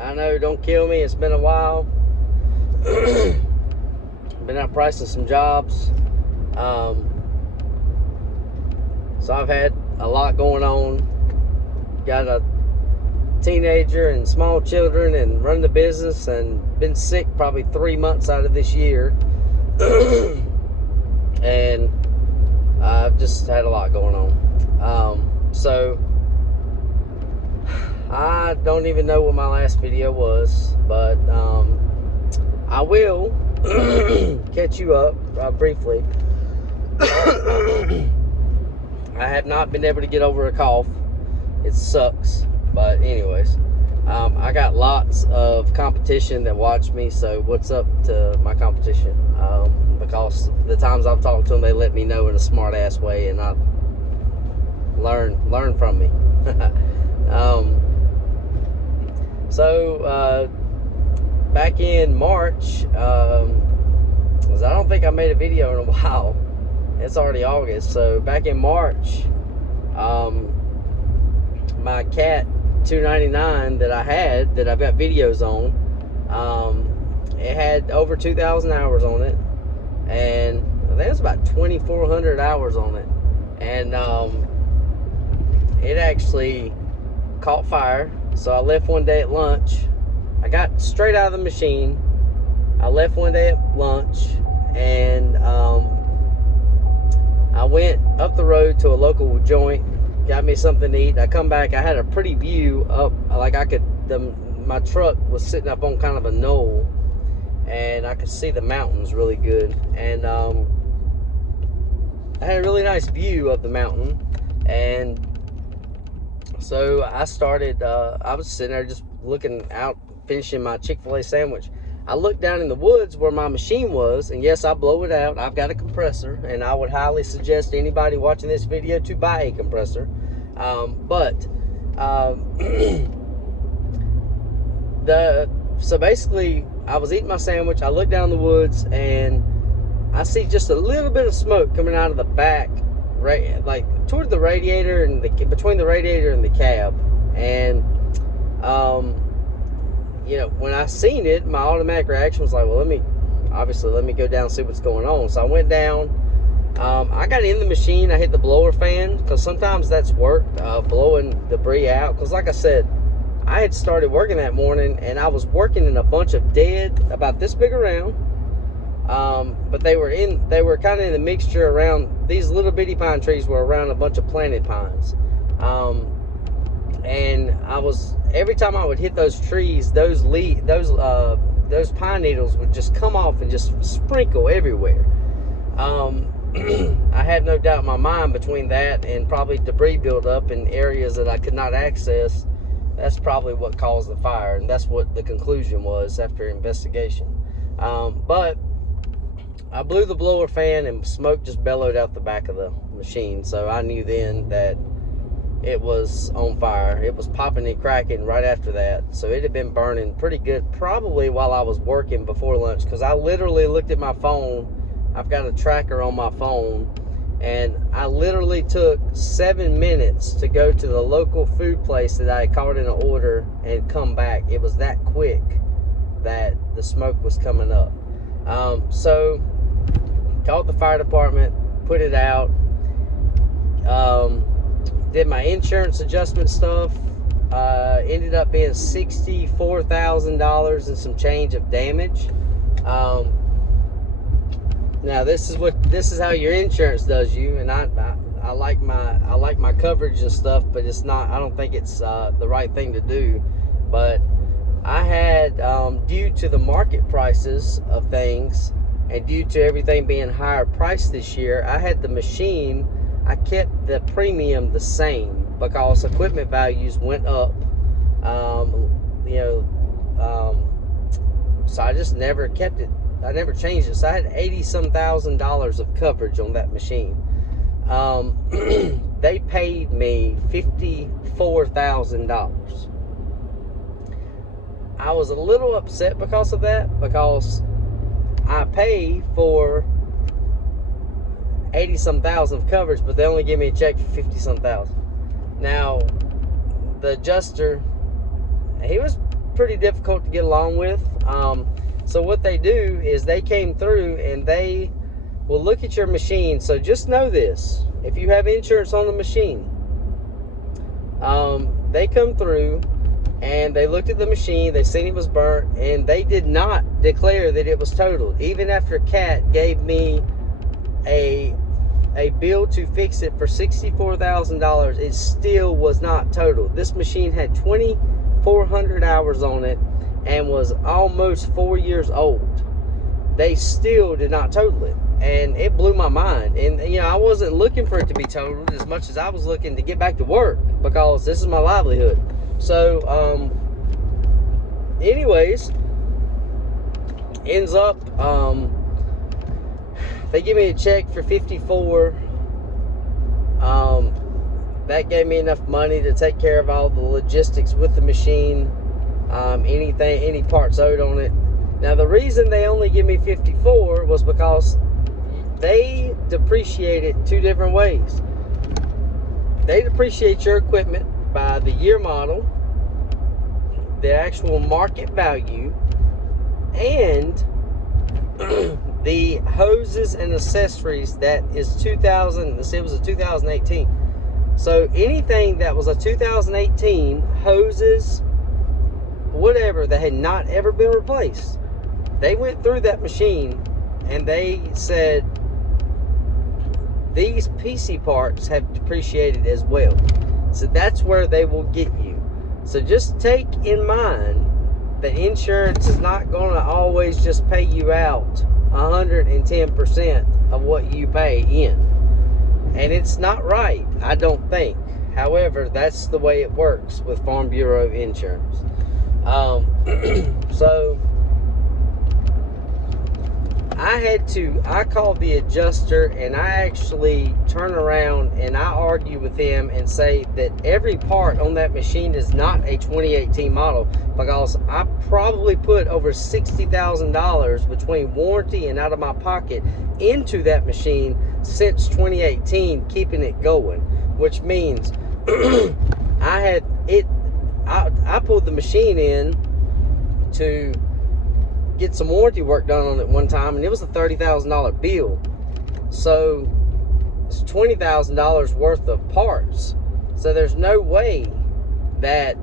I know, don't kill me. It's been a while. Been out pricing some jobs. So I've had a lot going on. Got a teenager and small children and run the business, and been sick probably 3 months out of this year. And I've just had a lot going on. So I don't even know what my last video was, but I will catch you up briefly. I have not been able to get over a cough. It sucks, but anyways, I got lots of competition that watch me, so what's up to my competition? Because the times I've talked to them, they let me know in a smart ass way, and I learn from me. So back in March, I don't think I made a video in a while. It's already August. So back in March, my Cat 299 that I had, that I've got videos on, it had over 2,000 hours on it, and I think it was about 2,400 hours on it, and it actually caught fire. So I left one day at lunch. I got straight out of the machine. I left one day at lunch, and I went up the road to a local joint, got me something to eat. I come back, I had a pretty view up, like my truck was sitting up on kind of a knoll, and I could see the mountains really good. And I had a really nice view of the mountain, and so I started, I was sitting there just looking out, finishing my Chick-fil-A sandwich. I looked down in the woods where my machine was, and yes, I blow it out. I've got a compressor, and I would highly suggest anybody watching this video to buy a compressor. So basically, I was eating my sandwich. I looked down the woods, and I see just a little bit of smoke coming out of the back, right, like toward the radiator and between the radiator and the cab. And you know, when I seen it, my automatic reaction was like, well, let me go down and see what's going on. So I went down. I got in the machine. I hit the blower fan, because sometimes that's worked, blowing debris out. Because like I said, I had started working that morning, and I was working in a bunch of dead, about this big around, but they were kind of in the mixture around, these little bitty pine trees were around a bunch of planted pines. And every time I would hit those trees, those pine needles would just come off and just sprinkle everywhere. I had no doubt in my mind, between that and probably debris buildup in areas that I could not access, that's probably what caused the fire, and that's what the conclusion was after investigation. But I blew the blower fan, and smoke just bellowed out the back of the machine, so I knew then that it was on fire. It was popping and cracking right after that. So it had been burning pretty good, probably while I was working before lunch, because I literally looked at my phone. I've got a tracker on my phone, and I literally took 7 minutes to go to the local food place that I had called in an order and come back. It was that quick that the smoke was coming up. So called the fire department, put it out, did my insurance adjustment stuff, ended up being $64,000 and some change of damage. Now this is how your insurance does you, and I like my coverage and stuff, but it's not, I don't think it's the right thing to do. But I had, due to the market prices of things, and due to everything being higher priced this year, I had the machine, I kept the premium the same because equipment values went up. So I just never kept it. I never changed it. So I had $80-some thousand of coverage on that machine. They paid me $54,000. I was a little upset because of that, because I pay for 80-some thousand of coverage, but they only give me a check for 50-some thousand. Now, the adjuster, he was pretty difficult to get along with. So what they do is they came through and they will look at your machine. So just know this: if you have insurance on the machine, they come through and they looked at the machine, they seen it was burnt, and they did not declare that it was totaled. Even after Cat gave me a bill to fix it for $64,000, it still was not totaled. This machine had 2,400 hours on it and was almost 4 years old. They still did not total it, and it blew my mind. And you know, I wasn't looking for it to be totaled as much as I was looking to get back to work, because this is my livelihood. So anyways, ends up they give me a check for $54. That gave me enough money to take care of all the logistics with the machine, any parts owed on it. Now, the reason they only give me $54 was because they depreciate it two different ways. They depreciate your equipment by the year model, the actual market value, and the hoses and accessories that is 2000. Let's say it was a 2018. So anything that was a 2018 hoses, whatever, that had not ever been replaced, they went through that machine and they said these PC parts have depreciated as well. So that's where they will get you. So just take in mind that insurance is not going to always just pay you out 110% of what you pay in. And it's not right, I don't think. However, that's the way it works with Farm Bureau Insurance. So I called the adjuster, and I actually turn around and I argue with him and say that every part on that machine is not a 2018 model, because I probably put over $60,000 between warranty and out of my pocket into that machine since 2018, keeping it going, which means I pulled the machine in to get some warranty work done on it one time, and it was a $30,000 bill. So it's $20,000 worth of parts. So there's no way that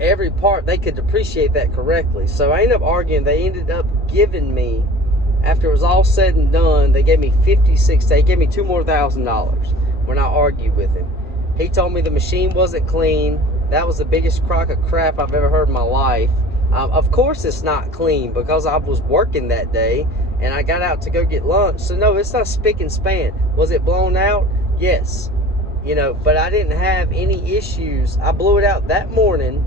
every part they could depreciate that correctly. So I ended up arguing. They ended up giving me, after it was all said and done, they gave me $56,000. They gave me $2,000 more when I argued with him. He told me the machine wasn't clean. That was the biggest crock of crap I've ever heard in my life. Of course it's not clean, because I was working that day and I got out to go get lunch. So no, it's not spick and span. Was it blown out? Yes. You know, but I didn't have any issues. I blew it out that morning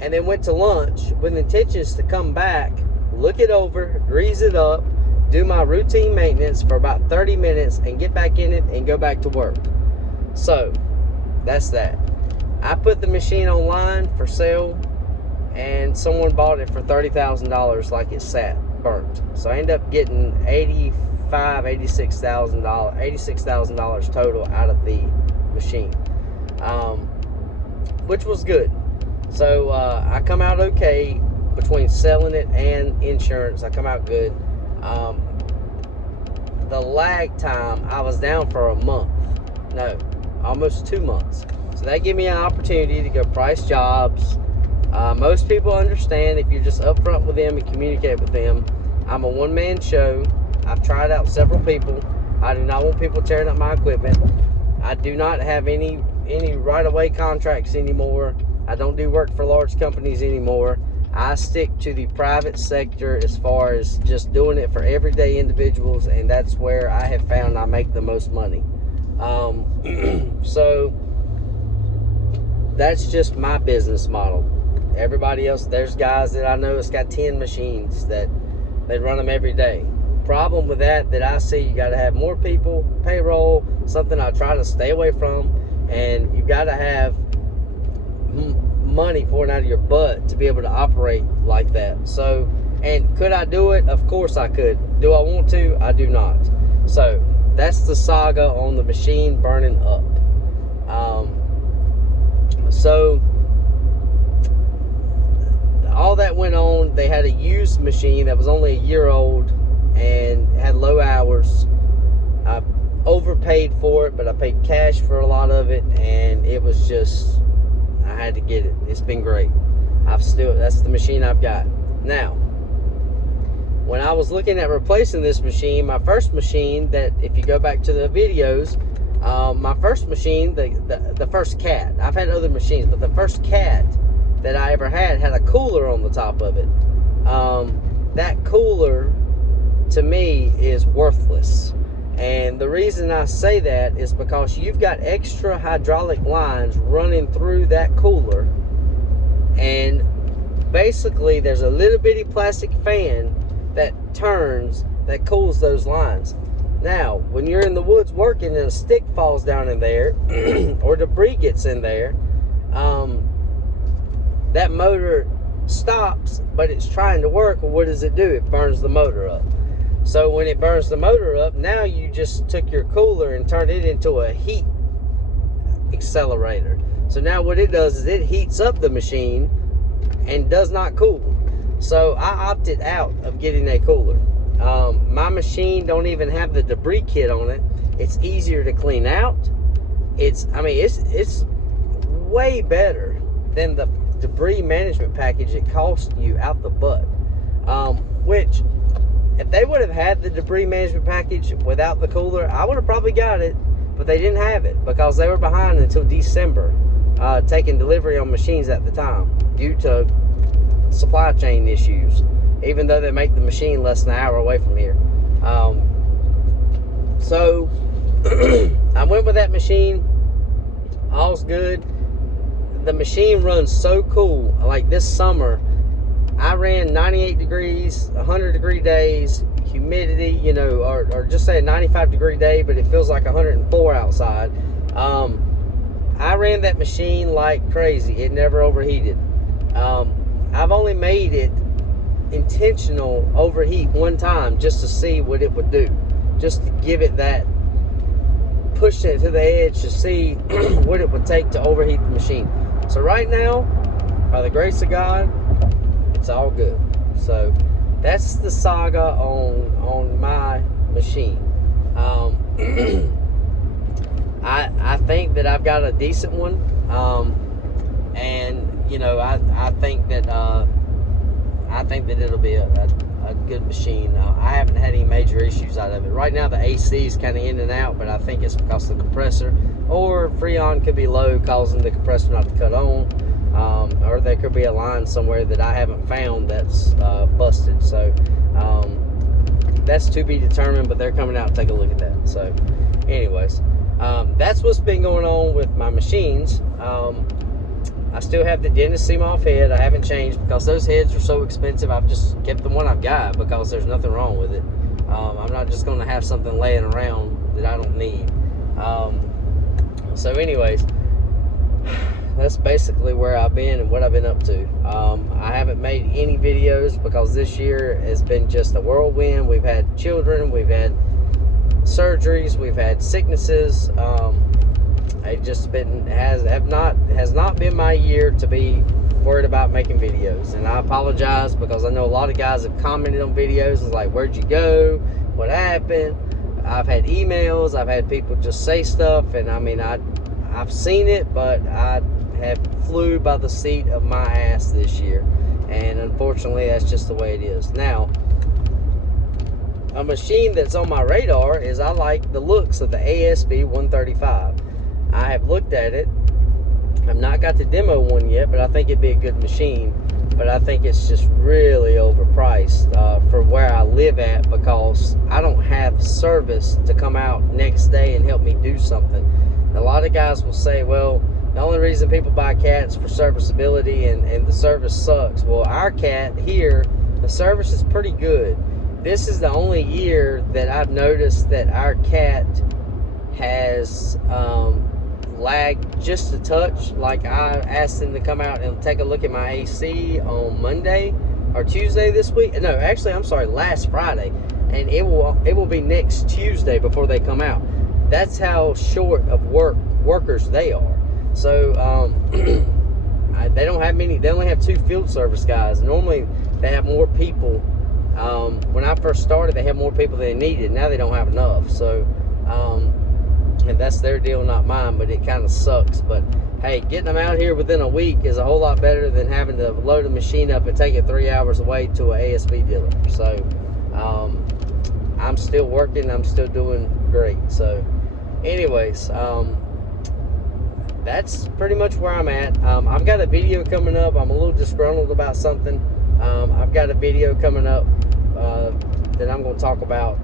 and then went to lunch with intentions to come back, look it over, grease it up, do my routine maintenance for about 30 minutes and get back in it and go back to work. So that's that. I put the machine online for sale, and someone bought it for $30,000 like it sat burnt. So I ended up getting $86,000 total out of the machine, which was good. So I come out okay between selling it and insurance. I come out good. The lag time, I was down for a month. No, almost 2 months. So that gave me an opportunity to go price jobs. Most people understand if you're just upfront with them and communicate with them. I'm a one-man show. I've tried out several people. I do not want people tearing up my equipment. I do not have any right-of-way contracts anymore. I don't do work for large companies anymore. I stick to the private sector as far as just doing it for everyday individuals, and that's where I have found I make the most money. So that's just my business model. Everybody else, there's guys that I know that's got 10 machines that they run them every day. Problem with that I see, you got to have more people, payroll, something I try to stay away from, and you got to have money pouring out of your butt to be able to operate like that. So, and could I do it? Of course I could. Do I want to? I do not. So that's the saga on the machine burning up. they had a used machine that was only a year old and had low hours. I overpaid for it, but I paid cash for a lot of it, and it was just, I had to get it. It's been great. That's the machine I've got. Now, when I was looking at replacing this machine, my first machine, that if you go back to the videos, my first machine, the first Cat, I've had other machines, but the first Cat that I ever had a cooler on the top of it. That cooler, to me, is worthless. And the reason I say that is because you've got extra hydraulic lines running through that cooler, and basically there's a little bitty plastic fan that turns, that cools those lines. Now, when you're in the woods working and a stick falls down in there or debris gets in there, that motor stops, but it's trying to work. Well, what does it do? It burns the motor up. So when it burns the motor up, now you just took your cooler and turned it into a heat accelerator. So now what it does is it heats up the machine and does not cool. So I opted out of getting a cooler. My machine don't even have the debris kit on it. It's easier to clean out. It's way better than the debris management package it cost you out the butt. Which, if they would have had the debris management package without the cooler, I would have probably got it, but they didn't have it because they were behind until December, taking delivery on machines at the time due to supply chain issues, even though they make the machine less than an hour away from here. So I went with that machine. All's good. The machine runs so cool. Like this summer, I ran 98 degrees, 100 degree days, humidity, you know, or just say a 95 degree day, but it feels like 104 outside. I ran that machine like crazy. It never overheated. I've only made it intentional overheat one time just to see what it would do, just to give it that, push it to the edge to see what it would take to overheat the machine. So right now, by the grace of God, it's all good. So that's the saga on my machine. I think that I've got a decent one, and you know, I think that it'll be a good machine. I haven't had any major issues out of it. Right now the AC is kind of in and out, but I think it's because of the compressor, or Freon could be low, causing the compressor not to cut on, or there could be a line somewhere that I haven't found that's busted. So that's to be determined, but they're coming out to take a look at that. So anyways, that's what's been going on with my machines. I still have the Dennis Seamoff head. I haven't changed because those heads are so expensive. I've just kept the one I've got because there's nothing wrong with it. I'm not just going to have something laying around that I don't need. So anyways, that's basically where I've been and what I've been up to. I haven't made any videos because this year has been just a whirlwind. We've had children, we've had surgeries, we've had sicknesses. It just has not been my year to be worried about making videos, and I apologize because I know a lot of guys have commented on videos and like, where'd you go, what happened? I've had emails, I've had people just say stuff, and I mean, I've seen it, but I have flew by the seat of my ass this year, and unfortunately that's just the way it is. Now, a machine that's on my radar is, I like the looks of the ASB 135. I have looked at it. I've not got the demo one yet, but I think it'd be a good machine. But I think it's just really overpriced for where I live at, because I don't have service to come out next day and help me do something. A lot of guys will say, well, the only reason people buy cats for serviceability, and the service sucks. Well, our cat here, the service is pretty good. This is the only year that I've noticed that our cat has lagged just a touch. Like, I asked them to come out and take a look at my AC on Monday or Tuesday this week. No, actually, I'm sorry, last Friday, and it will be next Tuesday before they come out. That's how short of workers they are. So they don't have many. They only have 2 field service guys. Normally they have more people. When I first started, they had more people than they needed. Now they don't have enough. So, and that's their deal, not mine. But it kind of sucks. But hey, getting them out here within a week is a whole lot better than having to load a machine up and take it 3 hours away to an ASB dealer. So, I'm still working. I'm still doing great. So, anyways, that's pretty much where I'm at. I've got a video coming up. I'm a little disgruntled about something. I've got a video coming up that I'm going to talk about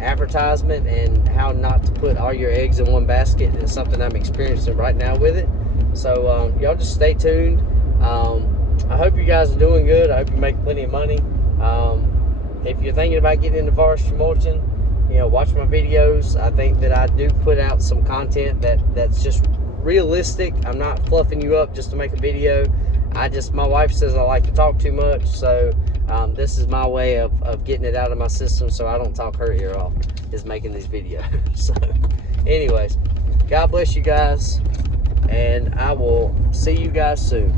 advertisement and how not to put all your eggs in one basket. It's something I'm experiencing right now with it. So y'all just stay tuned. I hope you guys are doing good. I hope you make plenty of money. If you're thinking about getting into forestry mulching, you know, watch my videos. I think that I do put out some content that's just realistic. I'm not fluffing you up just to make a video. My wife says I like to talk too much, so this is my way of getting it out of my system so I don't talk her ear off, is making these videos. So anyways, God bless you guys, and I will see you guys soon.